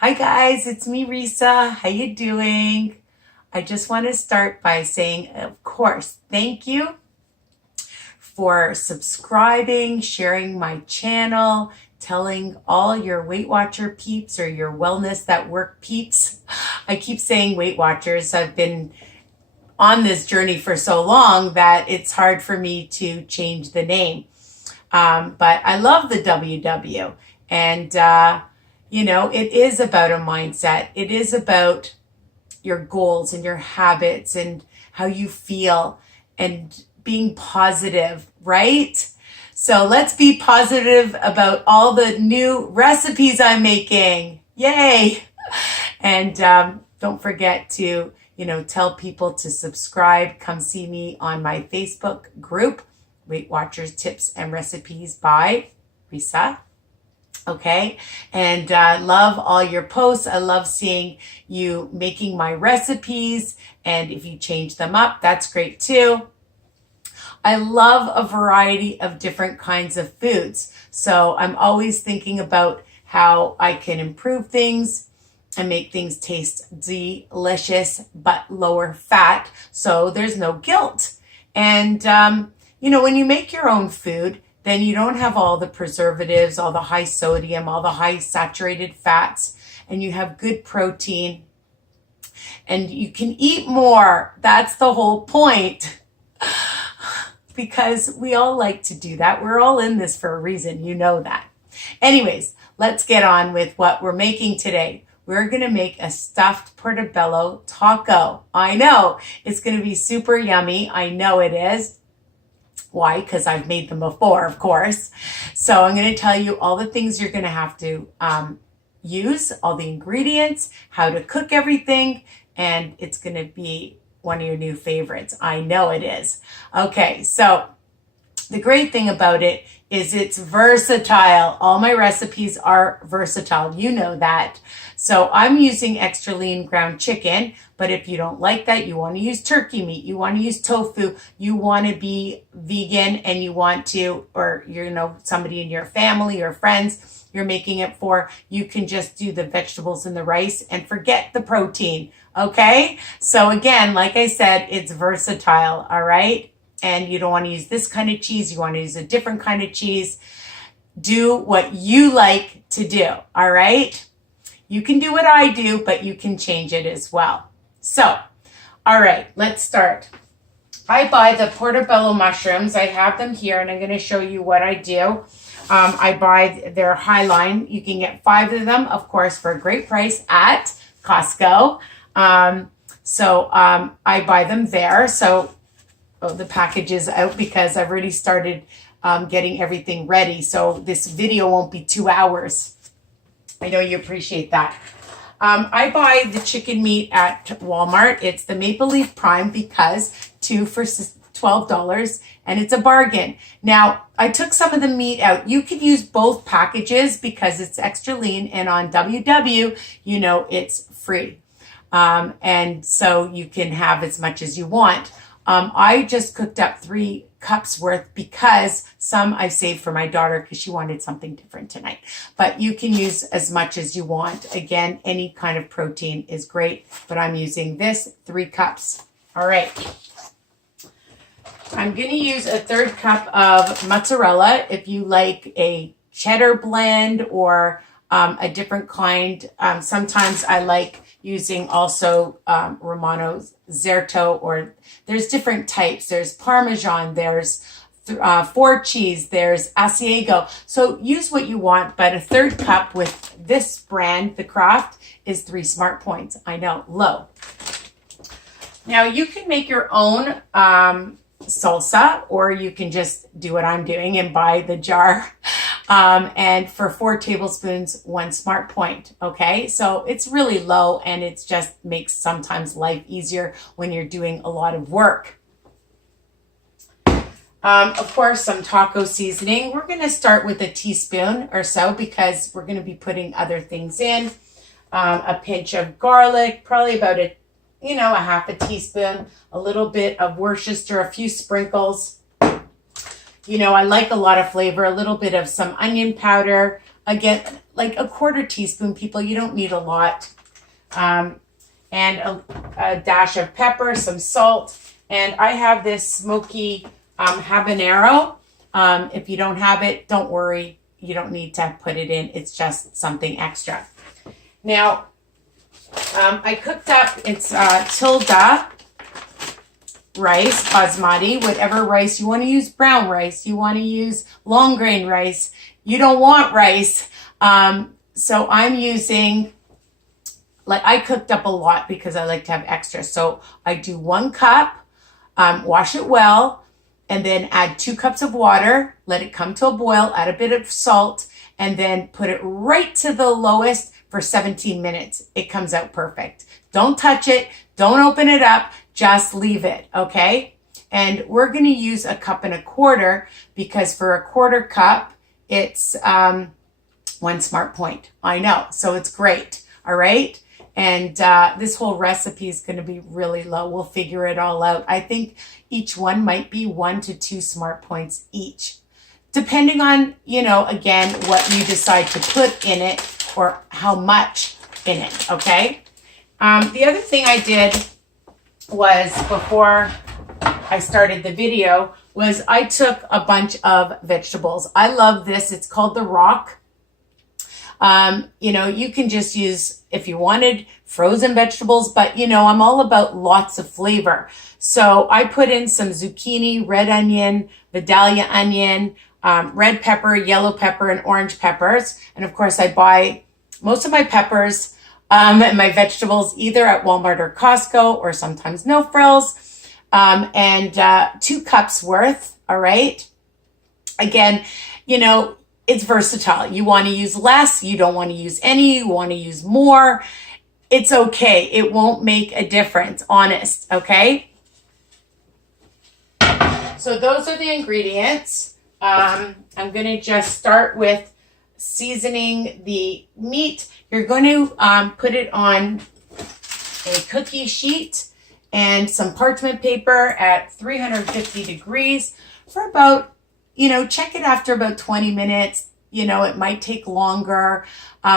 Hi guys, it's me Risa. How you doing? I just want to start by saying, of course, thank you for subscribing, sharing my channel, telling all your Weight Watcher peeps or your Wellness That Work peeps. I keep saying Weight Watchers. I've been on this journey for so long that it's hard for me to change the name. But I love the WW, and it is about a mindset. It is about your goals and your habits and how you feel and being positive, right? So let's be positive about all the new recipes I'm making. Yay! And don't forget to, tell people to subscribe. Come see me on my Facebook group, Weight Watchers Tips and Recipes by Risa. Okay, and I love all your posts. I love seeing you making my recipes, and if you change them up, that's great too. I love a variety of different kinds of foods, so I'm always thinking about how I can improve things and make things taste delicious but lower fat, so there's no guilt. And when you make your own food, then you don't have all the preservatives, all the high sodium, all the high saturated fats, and you have good protein, and you can eat more. That's the whole point, because we all like to do that. We're all in this for a reason, you know that. Anyways, let's get on with what we're making today. We're going to make a stuffed portobello taco. I know, it's going to be super yummy. I know it is. Why? Because I've made them before, of course. So I'm going to tell you all the things you're going to have to use, all the ingredients, how to cook everything, and it's going to be one of your new favorites. I know it is. Okay, so the great thing about it is it's versatile. All my recipes are versatile. You know that. So I'm using extra lean ground chicken, but if you don't like that, you want to use turkey meat, you want to use tofu, you want to be vegan, and you want to, or somebody in your family or friends you're making it for, you can just do the vegetables and the rice and forget the protein. Okay? So again, like I said, it's versatile, all right? And you don't want to use this kind of cheese. You want to use a different kind of cheese. Do what you like to do, all right? You can do what I do, but you can change it as well. So, all right, let's start. I buy the portobello mushrooms. I have them here, and I'm going to show you what I do. I buy their Highline. You can get 5 of them, of course, for a great price at Costco. I buy them there. So the package is out because I've already started getting everything ready. So this video won't be 2 hours. I know you appreciate that. I buy the chicken meat at Walmart. It's the Maple Leaf Prime because 2 for $12, and it's a bargain. Now, I took some of the meat out. You can use both packages because it's extra lean, and on WW, it's free. And so you can have as much as you want. I just cooked up 3 cups worth because some I saved for my daughter because she wanted something different tonight. But you can use as much as you want. Again, any kind of protein is great, but I'm using this 3 cups. All right. I'm going to use a 1/3 cup of mozzarella. If you like a cheddar blend or a different kind, sometimes I like using also Romano Zerto, or there's different types. There's Parmesan, there's 4 cheese, there's Asiago. So use what you want, but a 1/3 cup with this brand, the KRAFT, is 3 smart points. I know, low. Now you can make your own salsa, or you can just do what I'm doing and buy the jar. And for 4 tablespoons, 1 smart point. Okay, so it's really low, and it just makes sometimes life easier when you're doing a lot of work. Of course, some taco seasoning. We're going to start with a teaspoon or so because we're going to be putting other things in. A pinch of garlic, probably about a 1/2 teaspoon, a little bit of Worcester, a few sprinkles. I like a lot of flavor, a little bit of some onion powder. Again, like a quarter teaspoon, people. You don't need a lot. And a dash of pepper, some salt. And I have this smoky habanero. If you don't have it, don't worry. You don't need to put it in. It's just something extra. Now, I cooked up, it's Tilda rice, basmati, whatever rice. You want to use brown rice. You want to use long grain rice. You don't want rice. So I'm using, like, I cooked up a lot because I like to have extra. So I do 1 cup, wash it well, and then add 2 cups of water, let it come to a boil, add a bit of salt, and then put it right to the lowest for 17 minutes. It comes out perfect. Don't touch it. Don't open it up. Just leave it, okay? And we're going to use 1.25 cups because for a 1/4 cup, it's 1 smart point. I know, so it's great, all right? And this whole recipe is going to be really low. We'll figure it all out. I think each one might be 1 to 2 smart points each, depending on, you know, again, what you decide to put in it or how much in it, okay? The other thing I did was, before I started the video, was I took a bunch of vegetables. I love this. It's called the rock. You know, you can just use, if you wanted, frozen vegetables, but you know, I'm all about lots of flavor. So I put in some zucchini, red onion, Vidalia onion, red pepper, yellow pepper, and orange peppers. And of course I buy most of my peppers and my vegetables either at Walmart or Costco, or sometimes No Frills, and 2 cups worth. All right. Again, you know, it's versatile. You want to use less, you don't want to use any, you want to use more. It's okay. It won't make a difference, honest, okay? So those are the ingredients. I'm going to just start with seasoning the meat. You're going to put it on a cookie sheet and some parchment paper at 350 degrees for about, you know, check it after about 20 minutes. You know, it might take longer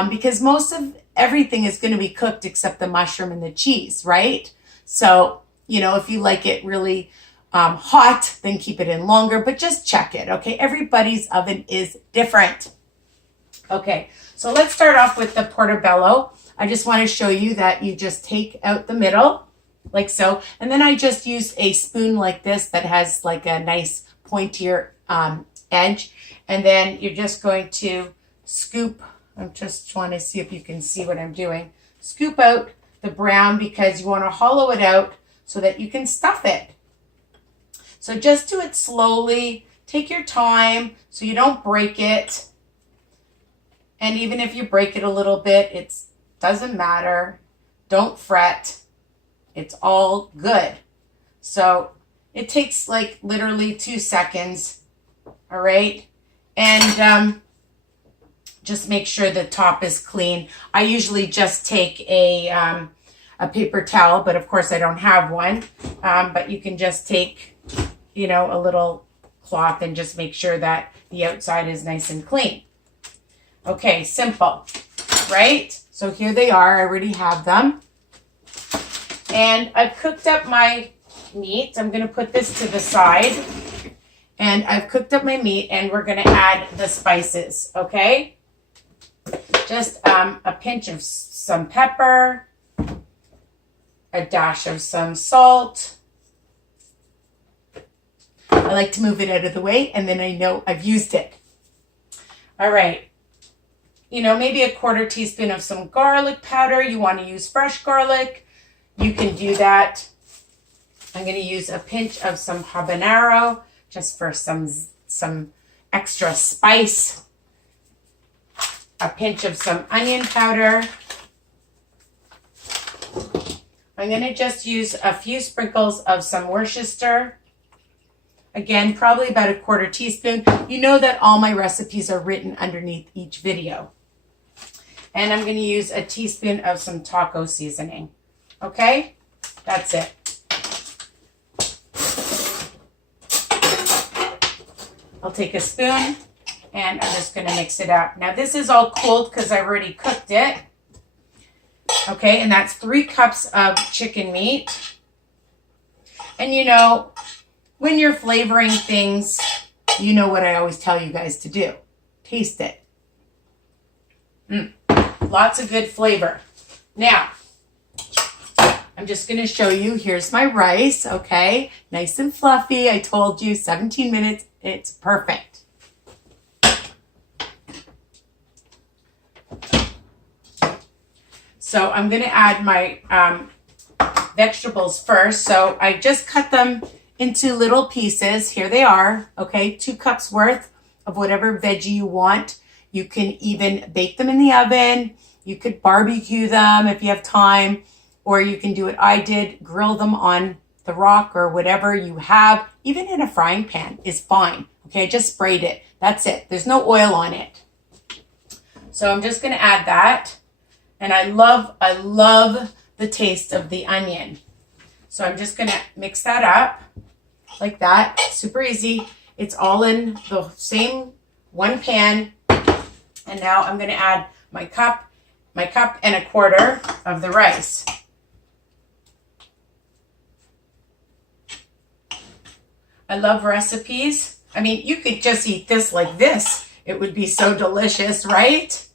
because most of everything is going to be cooked except the mushroom and the cheese, right? So, you know, if you like it really hot, then keep it in longer, but just check it, okay? Everybody's oven is different. Okay, so let's start off with the portobello. I just want to show you that you just take out the middle, like so, and then I just use a spoon like this that has like a nice pointier edge, and then you're just going to scoop. I'm just trying to see if you can see what I'm doing. Scoop out the brown because you want to hollow it out so that you can stuff it. So just do it slowly. Take your time so you don't break it. And even if you break it a little bit, it doesn't matter. Don't fret. It's all good. So it takes like literally 2 seconds. All right. And just make sure the top is clean. I usually just take a paper towel, but of course I don't have one. But you can just take, you know, a little cloth and just make sure that the outside is nice and clean. Okay, simple, right? So here they are. I already have them. And I've cooked up my meat. I'm going to put this to the side. And I've cooked up my meat, and we're going to add the spices, okay? Just a pinch of some pepper, a dash of some salt. I like to move it out of the way, and then I know I've used it. All right. You know, maybe a 1/4 teaspoon of some garlic powder. You want to use fresh garlic, you can do that. I'm going to use a pinch of some habanero just for some extra spice. A pinch of some onion powder. I'm going to just use a few sprinkles of some Worcester. Again, probably about a 1/4 teaspoon. You know that all my recipes are written underneath each video. And I'm going to use a teaspoon of some taco seasoning. Okay? That's it. I'll take a spoon And I'm just going to mix it up. Now this is all cooled because I already cooked it. Okay, and that's 3 cups of chicken meat. And you know, when you're flavoring things, you know what I always tell you guys to do. Taste it. Lots of good flavor. Now, I'm just going to show you. Here's my rice, okay? Nice and fluffy. I told you 17 minutes. It's perfect. So I'm going to add my vegetables first. So I just cut them into little pieces. Here they are, okay? 2 cups worth of whatever veggie you want. You can even bake them in the oven. You could barbecue them if you have time, or you can do what I did, grill them on the rock or whatever you have. Even in a frying pan is fine. Okay, I just sprayed it. That's it. There's no oil on it. So I'm just going to add that. And I love the taste of the onion. So I'm just going to mix that up like that. Super easy. It's all in the same one pan. And now I'm going to add my cup and a quarter of the rice. I love recipes. I mean, you could just eat this like this. It would be so delicious, right?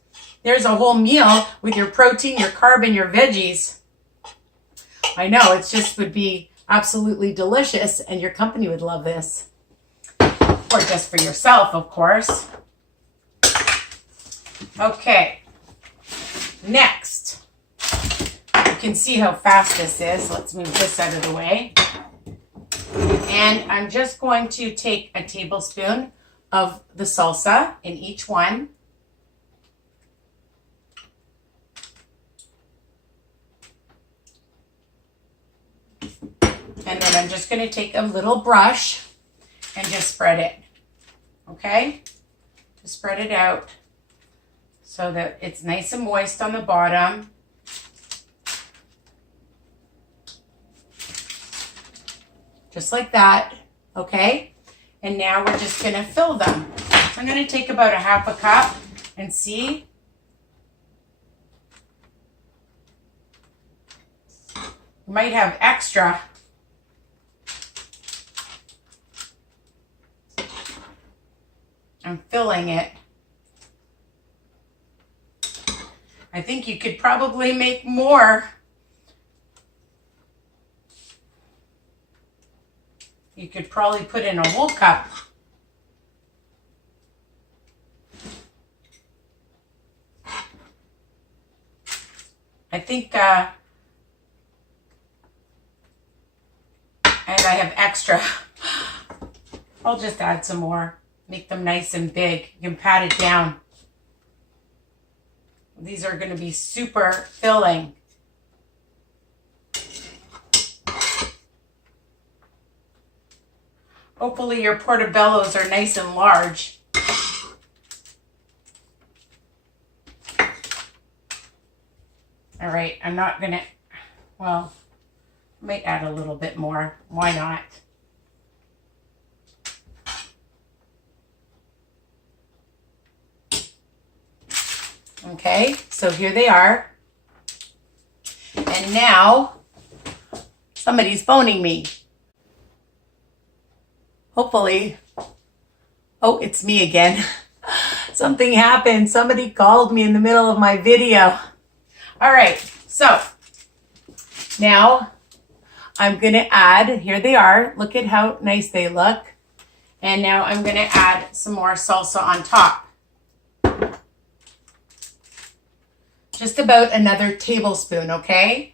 There's a whole meal with your protein, your carb, and your veggies. I know, it just would be absolutely delicious, and your company would love this. Or just for yourself, of course. Okay. Next. You can see how fast this is. Let's move this out of the way. And I'm just going to take a tablespoon of the salsa in each one. And then I'm just going to take a little brush and just spread it. Okay? Just spread it out so that it's nice and moist on the bottom. Just like that. Okay? And now we're just going to fill them. I'm going to take about a half a cup and see. You might have extra. I'm filling it. I think you could probably make more. You could probably put in a whole cup. I think, and I have extra. I'll just add some more. Make them nice and big. You can pat it down. These are going to be super filling. Hopefully your portobellos are nice and large. All right, I'm not going to, well, I might add a little bit more. Why not? Okay, so here they are. And now, somebody's phoning me. Hopefully. Oh, it's me again. Something happened. Somebody called me in the middle of my video. All right, so now I'm going to add, here they are. Look at how nice they look. And now I'm going to add some more salsa on top. Just about another tablespoon, okay?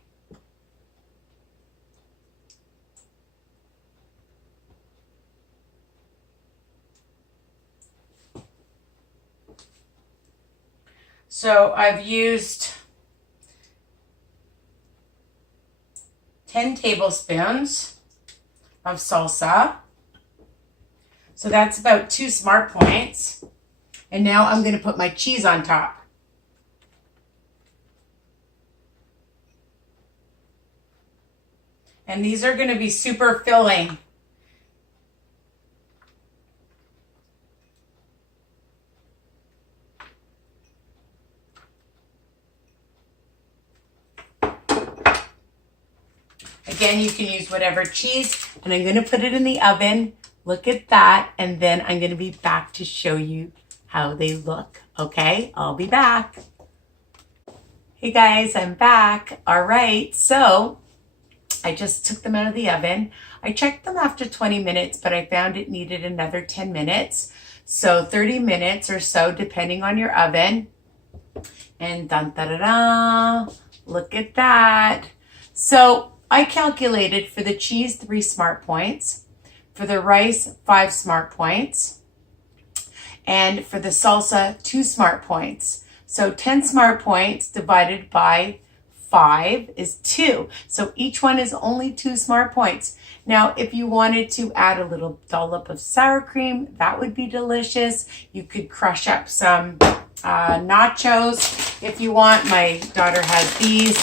So I've used 10 tablespoons of salsa. So that's about 2 smart points. And now I'm going to put my cheese on top. And these are going to be super filling. Again, you can use whatever cheese, and I'm going to put it in the oven. Look at that, and then I'm going to be back to show you how they look. Okay, I'll be back. Hey guys, I'm back. All right, so I just took them out of the oven. I checked them after 20 minutes, but I found it needed another 10 minutes. So 30 minutes or so, depending on your oven. And dun da da da, look at that. So I calculated for the cheese 3 smart points, for the rice 5 smart points, and for the salsa 2 smart points. So 10 smart points divided by 5 is 2. So each one is only 2 smart points. Now, if you wanted to add a little dollop of sour cream, that would be delicious. You could crush up some nachos if you want. My daughter has these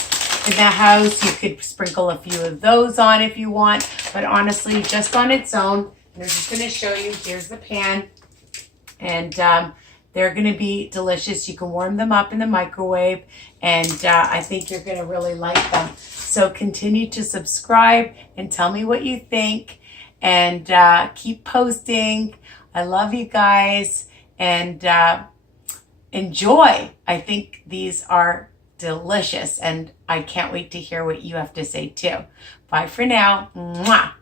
in the house. You could sprinkle a few of those on if you want. But honestly, just on its own, and I'm just going to show you. Here's the pan. And they're going to be delicious. You can warm them up in the microwave, and I think you're going to really like them. So continue to subscribe and tell me what you think, and keep posting. I love you guys, and enjoy. I think these are delicious, and I can't wait to hear what you have to say too. Bye for now. Mwah.